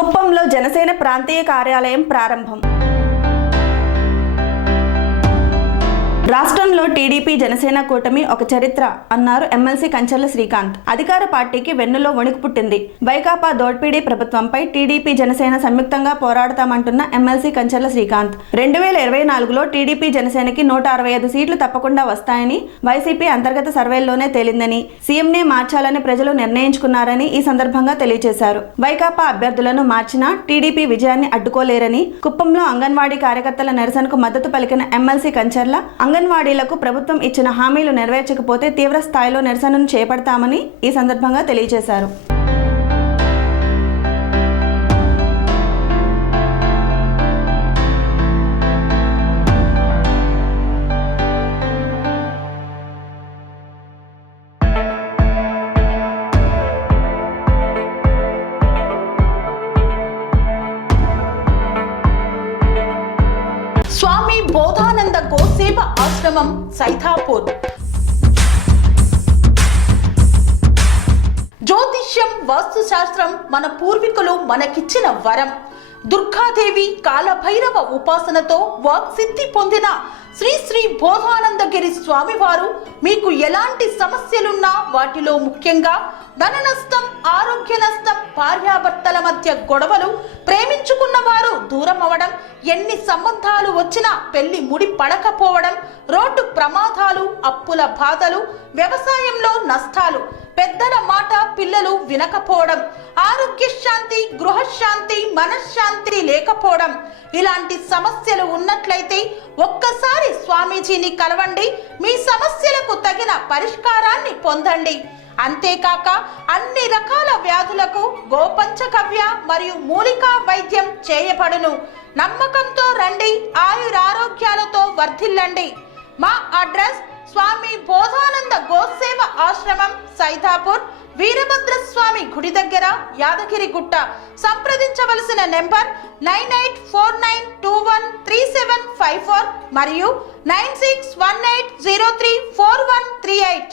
కుప్పంలో జనసేన ప్రాంతీయ కార్యాలయం ప్రారంభం. రాష్ట్రంలో టీడీపీ జనసేన కూటమి ఒక చరిత్ర అన్నారు ఎమ్మెల్సీ కంచర్ల శ్రీకాంత్. అధికార పార్టీకి వెన్నులో వణుకు పుట్టింది. వైకాపా దోడ్పీడీ ప్రభుత్వంపై టీడీపీ జనసేన సంయుక్తంగా పోరాడతామంటున్న ఎమ్మెల్సీ కంచర్ల శ్రీకాంత్ 2024లో టీడీపీ జనసేనకి 165 సీట్లు తప్పకుండా వస్తాయని వైసీపీ అంతర్గత సర్వేల్లోనే తేలిందని, సీఎంనే మార్చాలని ప్రజలు నిర్ణయించుకున్నారని ఈ సందర్భంగా తెలియజేశారు. వైకాపా అభ్యర్థులను మార్చినా టీడీపీ విజయాన్ని అడ్డుకోలేరని, కుప్పంలో అంగన్వాడీ కార్యకర్తల నిరసనకు మద్దతు పలికిన ఎమ్మెల్సీ కంచర్ల అంగన్వాడీలకు ప్రభుత్వం ఇచ్చిన హామీలు నెరవేర్చకపోతే తీవ్ర స్థాయిలో నిరసనను చేపడతామని ఈ సందర్భంగా తెలియజేశారు. స్వామి బోధానంద గోసేవ ఆశ్రమం సైథాపూర్. జ్యోతిష్యం, వాస్తుశాస్త్రం మన పూర్వీకులు మనకిచ్చిన వరం. దుర్గాదేవి, కాలభైరవ ఉపాసనతో వాక్సిద్ధి పొందిన శ్రీ శ్రీ బోధానందగిరి స్వామివారు మీకు ఎలాంటి సమస్యలున్నా, వాటిలో ముఖ్యంగా ధన నష్టం, ఆరోగ్య నష్టం, భార్యాభర్తల మధ్య గొడవలు, ప్రేమించుకున్న వారు దూరం అవడం, ఎన్ని సంబంధాలు వచ్చినా పెళ్లి ముడి పడకపోవడం, రోడ్డు ప్రమాదాలు, అప్పుల బాధలు, వ్యవసాయంలో నష్టాలు, పెద్దల మాట పిల్లలు వినకపోవడం, ఆరోగ్య శాంతి, గృహశాంతి, మనశ్శాంతి లేకపోవడం, ఇలాంటి సమస్యలు ఉన్నట్లయితే ఒక్కసారి స్వామీజీని కలవండి. మీ సమస్యలకు తగిన పరిష్కారాన్ని పొందండి. అంతేకాక అన్ని రకాల వ్యాధులకు గోపంచగవ్య మరియు మూలికా వైద్యం చేయబడును. నమ్మకంతో రండి, ఆయురారోగ్యాలతో వర్ధిల్లండి. మా అడ్రస్ స్వామి బోధానంద గోసేవ ఆశ్రమం సైథాపూర్, వీరభద్రస్వామి గుడి దగ్గర, యాదగిరిగుట్ట. సంప్రదించవలసిన నెంబర్ 9849213754 మరియు 9618034138.